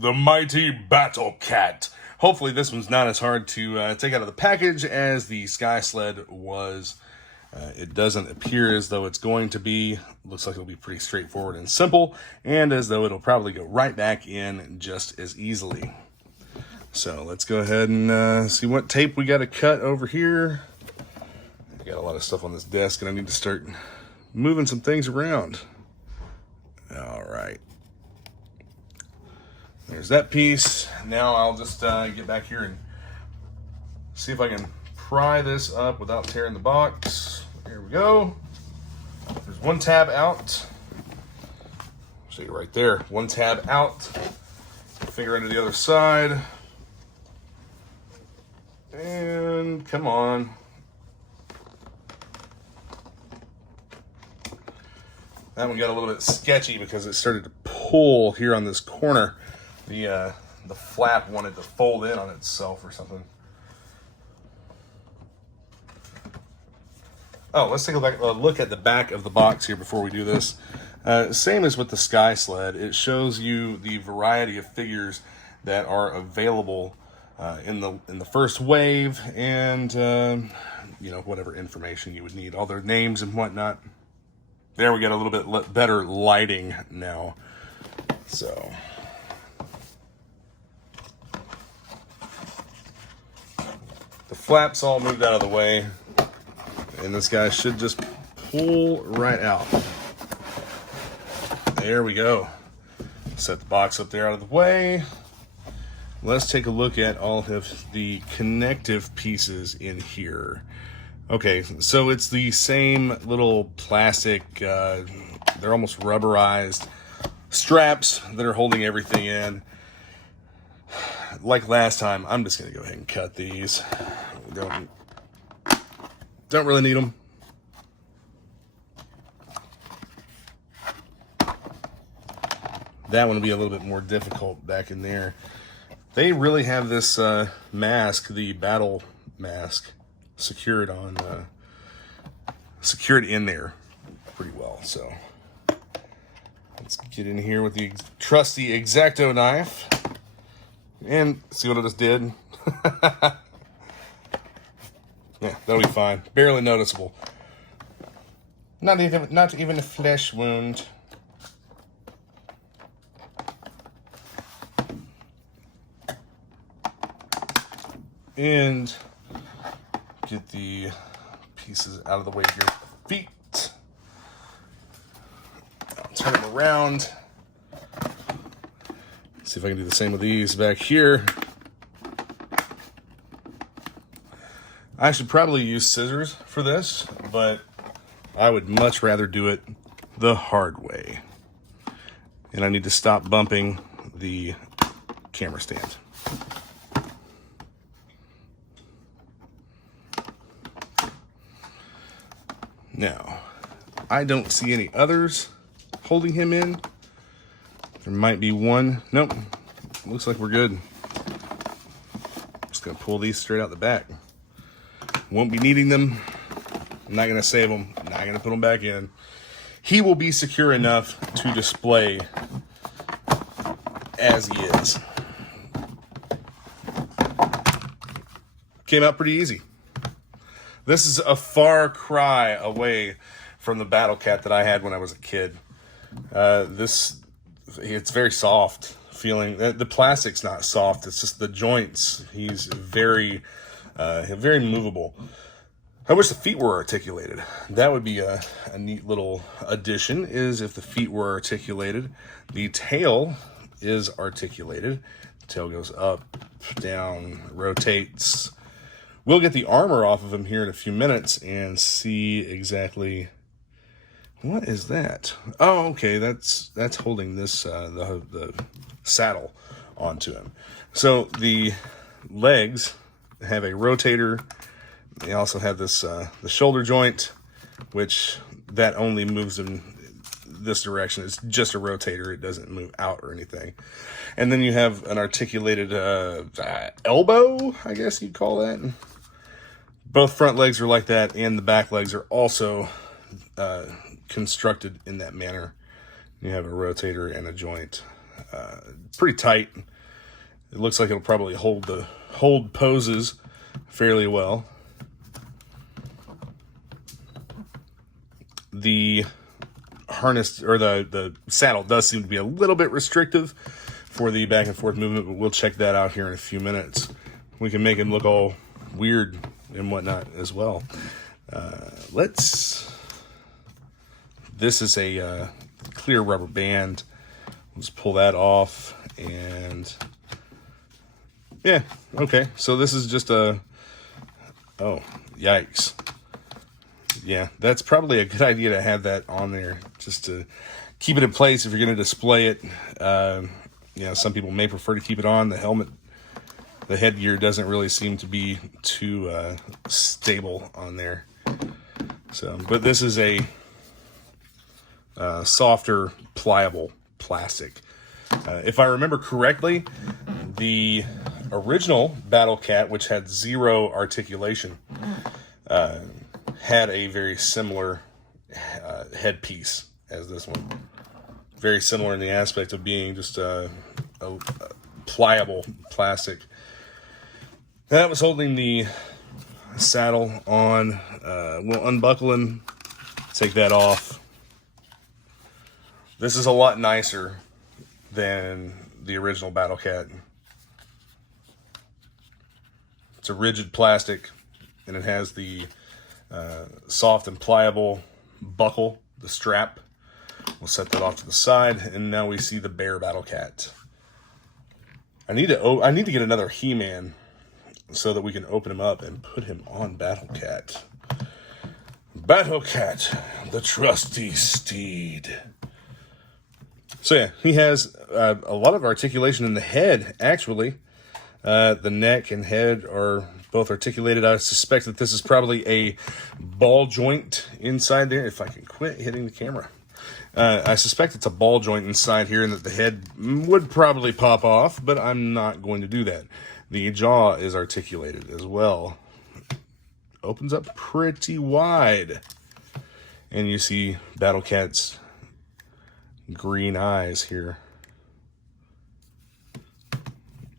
the mighty Battle Cat. Hopefully this one's not as hard to take out of the package as the Sky Sled was. It doesn't appear as though it's going to be. Looks like it'll be pretty straightforward and simple, and as though it'll probably go right back in just as easily. So let's go ahead and see what tape we got to cut over here. I got a lot of stuff on this desk, and I need to start moving some things around. All right. There's that piece. Now I'll just get back here and see if I can pry this up without tearing the box. Here we go. There's one tab out. Show you right there. One tab out. Finger into the other side. And come on. That one got a little bit sketchy because it started to pull here on this corner. The flap wanted to fold in on itself or something. Oh, let's take a look at the back of the box here before we do this. Same as with the Sky Sled, it shows you the variety of figures that are available in the first wave, and you know, whatever information you would need, all their names and whatnot. There we got a little bit better lighting now. So the flaps all moved out of the way, and this guy should just pull right out. There we go. Set the box up there out of the way. Let's take a look at all of the connective pieces in here. Okay, so it's the same little plastic, they're almost rubberized straps that are holding everything in. Like last time, I'm just gonna go ahead and cut these. Don't really need them. That one will be a little bit more difficult back in there. They really have this mask, the battle mask, secured in there pretty well. So let's get in here with the trusty X-Acto knife and see what I just did. Yeah, that'll be fine. Barely noticeable. Not even a flesh wound. And get the pieces out of the way of your feet. I'll turn them around. See if I can do the same with these back here. I should probably use scissors for this, but I would much rather do it the hard way. And I need to stop bumping the camera stand. Now, I don't see any others holding him in. There might be one. Nope. Looks like we're good. Just gonna pull these straight out the back. Won't be needing them. I'm not gonna save them. I'm not gonna put them back in. He will be secure enough to display as he is. Came out pretty easy. This is a far cry away from the Battle Cat that I had when I was a kid. It's very soft feeling. The plastic's not soft, it's just the joints. He's very movable. I wish the feet were articulated. That would be a neat little addition, is if the feet were articulated. The tail is articulated. The tail goes up, down, rotates. We'll get the armor off of him here in a few minutes and see exactly what is that. Oh, okay, that's holding this the saddle onto him. So the legs have a rotator. They also have this the shoulder joint, which that only moves in this direction. It's just a rotator. It doesn't move out or anything. And then you have an articulated elbow, I guess you'd call that. Both front legs are like that, and the back legs are also constructed in that manner. You have a rotator and a joint. Pretty tight. It looks like it'll probably hold poses fairly well. The harness, or the saddle, does seem to be a little bit restrictive for the back and forth movement, but we'll check that out here in a few minutes. We can make him look all weird and whatnot as well. This is a clear rubber band. Let's pull that off, and yeah, okay. So this is just oh, yikes. Yeah, that's probably a good idea to have that on there, just to keep it in place if you're going to display it. You know, some people may prefer to keep it on. The helmet, the headgear doesn't really seem to be too stable on there. So, but this is a softer, pliable plastic. If I remember correctly, the original Battle Cat, which had 0 articulation, had a very similar headpiece as this one. Very similar in the aspect of being just a pliable plastic. That was holding the saddle on. We'll unbuckle him, take that off. This is a lot nicer than the original Battle Cat. It's a rigid plastic, and it has the soft and pliable buckle, the strap. We'll set that off to the side, and now we see the Bear Battle Cat. I need to get another He-Man so that we can open him up and put him on Battle Cat. Battle Cat, the trusty steed. So yeah, he has a lot of articulation in the head, actually. The neck and head are both articulated. I suspect that this is probably a ball joint inside there. If I can quit hitting the camera. I suspect it's a ball joint inside here, and that the head would probably pop off, but I'm not going to do that. The jaw is articulated as well. Opens up pretty wide. And you see Battle Cat's green eyes here.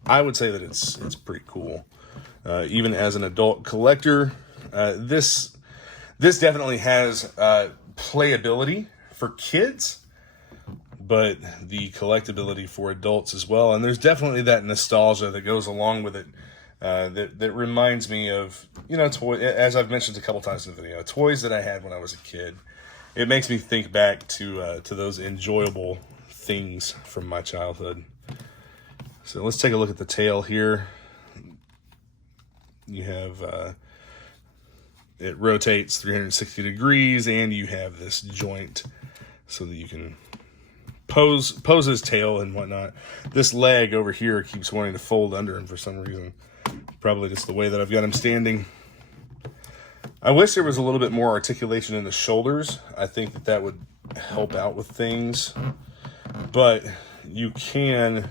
I would say that it's pretty cool. Even as an adult collector, this definitely has playability for kids, but the collectability for adults as well. And there's definitely that nostalgia that goes along with it. That reminds me of, you know, as I've mentioned a couple times in the video, toys that I had when I was a kid. It makes me think back to those enjoyable things from my childhood. So let's take a look at the tail here. You have, it rotates 360 degrees, and you have this joint so that you can pose his tail and whatnot. This leg over here keeps wanting to fold under him for some reason. Probably just the way that I've got him standing. I wish there was a little bit more articulation in the shoulders. I think that would help out with things. But you can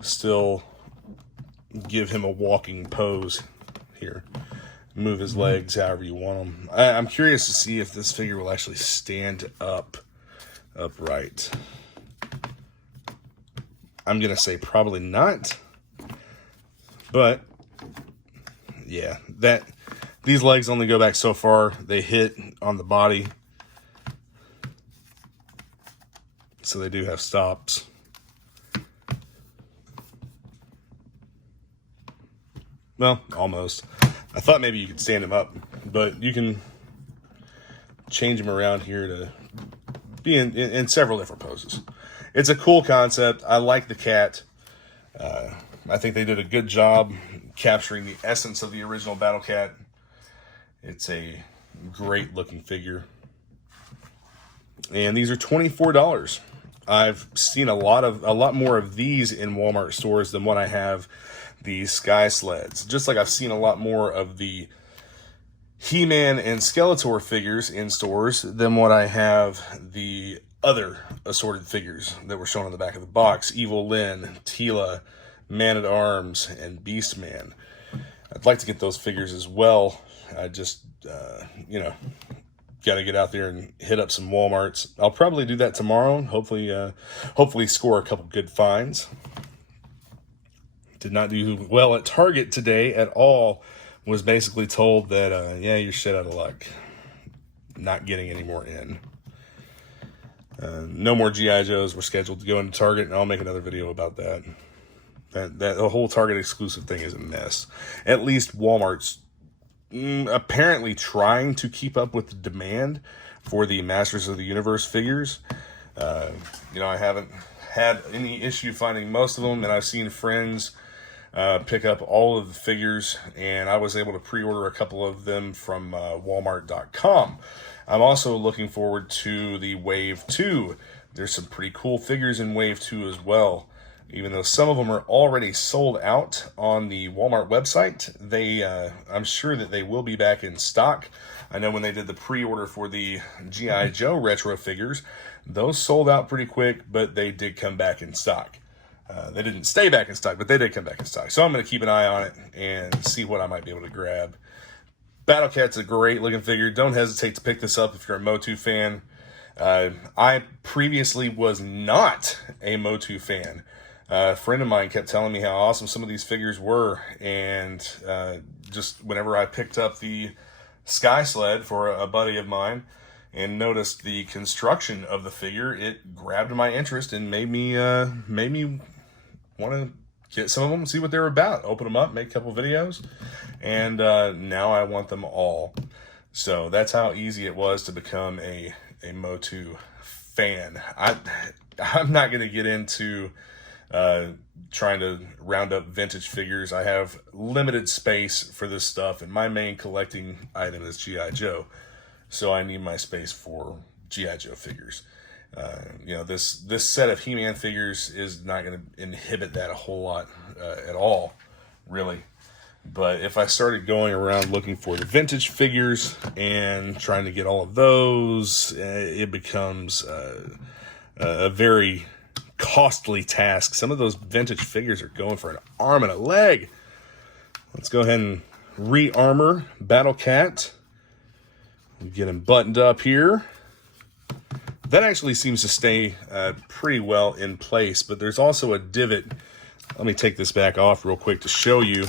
still give him a walking pose here. Move his legs however you want them. I'm curious to see if this figure will actually stand upright. I'm going to say probably not. But yeah, these legs only go back so far. They hit on the body. So they do have stops. Well, almost. I thought maybe you could stand him up, but you can change him around here to be in several different poses. It's a cool concept. I like the cat. I think they did a good job capturing the essence of the original Battle Cat. It's a great looking figure. And these are $24. I've seen a lot more of these in Walmart stores than what I have the Sky Sleds. Just like I've seen a lot more of the He-Man and Skeletor figures in stores than what I have the other assorted figures that were shown on the back of the box. Evil Lyn, Teela, Man-at-Arms, and Beastman. I'd like to get those figures as well. I just, you know, got to get out there and hit up some Walmarts. I'll probably do that tomorrow. Hopefully score a couple good finds. Did not do well at Target today at all. Was basically told that, yeah, you're shit out of luck. Not getting any more in. No more G.I. Joes were scheduled to go into Target, and I'll make another video about that. That the whole Target exclusive thing is a mess. At least Walmart's apparently trying to keep up with the demand for the Masters of the Universe figures. You know, I haven't had any issue finding most of them, and I've seen friends pick up all of the figures, and I was able to pre-order a couple of them from Walmart.com. I'm also looking forward to the Wave 2. There's some pretty cool figures in Wave 2 as well. Even though some of them are already sold out on the Walmart website, I'm sure that they will be back in stock. I know when they did the pre-order for the G.I. Joe retro figures, those sold out pretty quick, but they did come back in stock. They didn't stay back in stock, but they did come back in stock. So I'm going to keep an eye on it and see what I might be able to grab. Battle Cat's a great looking figure. Don't hesitate to pick this up if you're a MOTU fan. I previously was not a MOTU fan. A friend of mine kept telling me how awesome some of these figures were, and just whenever I picked up the Sky Sled for a buddy of mine and noticed the construction of the figure, it grabbed my interest and made me want to get some of them and see what they're about. Open them up, make a couple videos, and now I want them all. So that's how easy it was to become a MOTU fan. I'm not going to get into trying to round up vintage figures. I have limited space for this stuff, and my main collecting item is G.I. Joe. So I need my space for G.I. Joe figures. You know, this set of He-Man figures is not going to inhibit that a whole lot at all, really. But if I started going around looking for the vintage figures and trying to get all of those, it becomes a very costly task. Some of those vintage figures are going for an arm and a leg. Let's go ahead and re-armor Battle Cat. Get him buttoned up here. That actually seems to stay pretty well in place, but there's also a divot. Let me take this back off real quick to show you.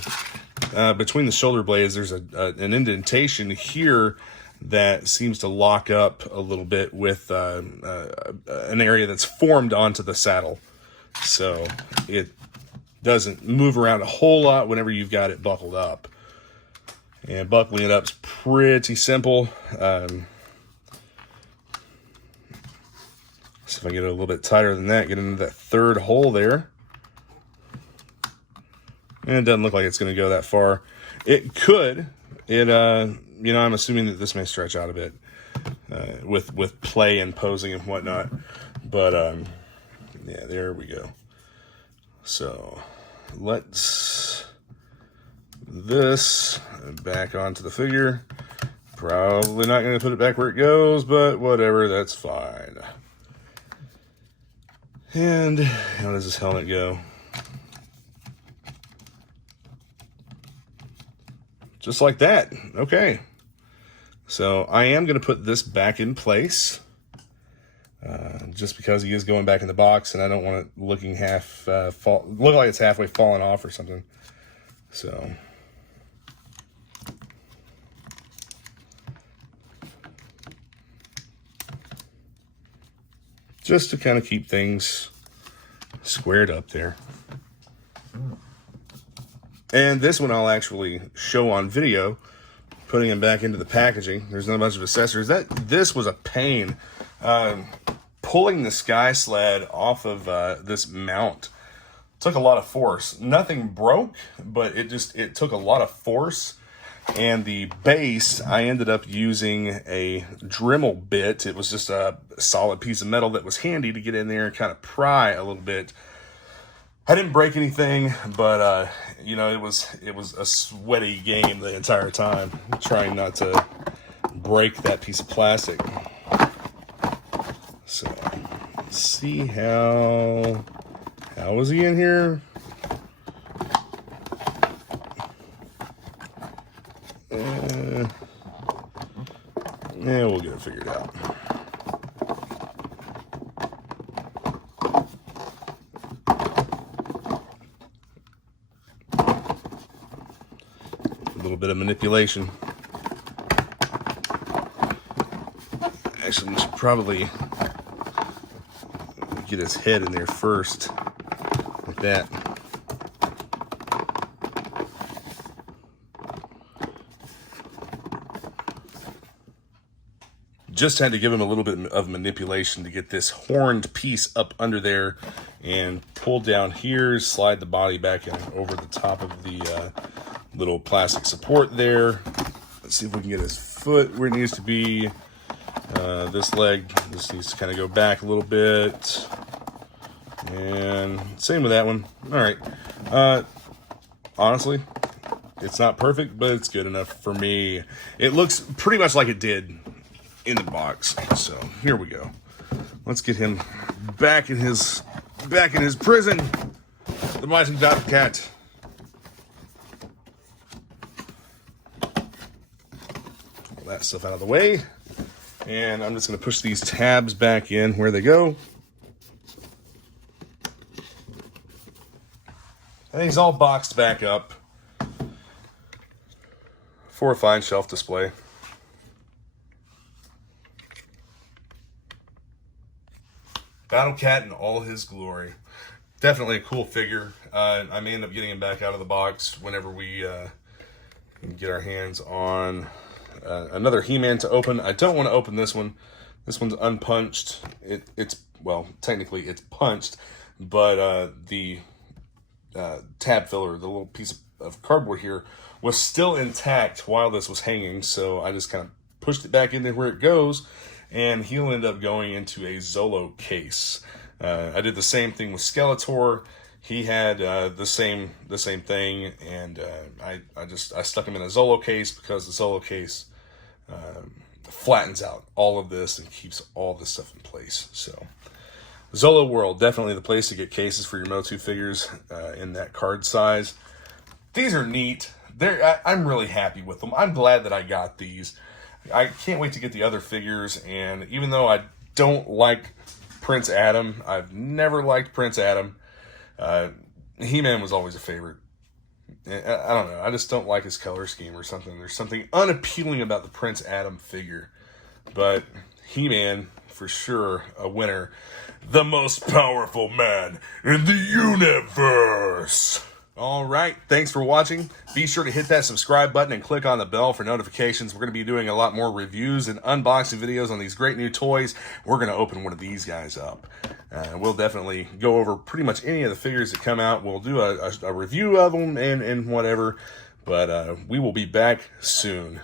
Between the shoulder blades, there's an indentation here that seems to lock up a little bit with an area that's formed onto the saddle. So it doesn't move around a whole lot whenever you've got it buckled up. And buckling it up is pretty simple. See if I get it a little bit tighter than that, get into that third hole there. And it doesn't look like it's going to go that far. It could. You know, I'm assuming that this may stretch out a bit with play and posing and whatnot. But, yeah, there we go. So, let's this back onto the figure. Probably not going to put it back where it goes, but whatever, that's fine. And how does this helmet go? Just like that. Okay. So I am going to put this back in place. Just because he is going back in the box, and I don't want it looking look like it's halfway falling off or something. So just to kind of keep things squared up there. And this one I'll actually show on video, putting him back into the packaging. There's not a bunch of accessories. This was a pain. Pulling the Sky Sled off of this mount took a lot of force. Nothing broke, but it took a lot of force. And the base, I ended up using a Dremel bit. It was just a solid piece of metal that was handy to get in there and kind of pry a little bit. I didn't break anything, but you know, it was a sweaty game the entire time, trying not to break that piece of plastic. So, let's see how was he in here? Yeah, we'll get it figured out. little bit of manipulation. Actually, we should probably get his head in there first, like that. Just had to give him a little bit of manipulation to get this horned piece up under there and pull down here, slide the body back in over the top of the little plastic support there. Let's see if we can get his foot where it needs to be. This leg, this needs to kind of go back a little bit. And same with that one. All right. Honestly, it's not perfect, but it's good enough for me. It looks pretty much like it did in the box. So here we go. Let's get him back in his prison. The Mighty Bobcat. All that stuff out of the way. And I'm just going to push these tabs back in where they go. And he's all boxed back up for a fine shelf display. Battle Cat in all his glory. Definitely a cool figure. I may end up getting him back out of the box whenever we get our hands on another He-Man to open. I don't want to open this one. This one's unpunched. Well, technically it's punched, but the tab filler, the little piece of cardboard here, was still intact while this was hanging. So I just kind of pushed it back into where it goes, and he'll end up going into a Zolo case. I did the same thing with Skeletor. He had the same thing, and I stuck him in a Zolo case because the Zolo case flattens out all of this and keeps all this stuff in place. So Zolo World, definitely the place to get cases for your MOTU figures in that card size. These are neat. I'm really happy with them. I'm glad that I got these. I can't wait to get the other figures, and even though I don't like Prince Adam, I've never liked Prince Adam. He-Man was always a favorite. I don't know. I just don't like his color scheme or something. There's something unappealing about the Prince Adam figure. But He-Man, for sure, a winner. The most powerful man in the universe. All right, thanks for watching. Be sure to hit that subscribe button and click on the bell for notifications. We're going to be doing a lot more reviews and unboxing videos on these great new toys. We're going to open one of these guys up. We'll definitely go over pretty much any of the figures that come out. We'll do a review of them and whatever, but we will be back soon.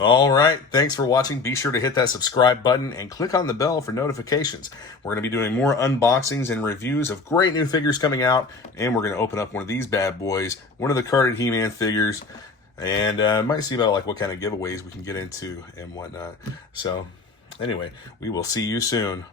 All right, thanks for watching. Be sure to hit that subscribe button and click on the bell for notifications. We're going to be doing more unboxings and reviews of great new figures coming out, and we're going to open up one of these bad boys, one of the carded He-Man figures, and might see about like what kind of giveaways we can get into and whatnot. So anyway, we will see you soon.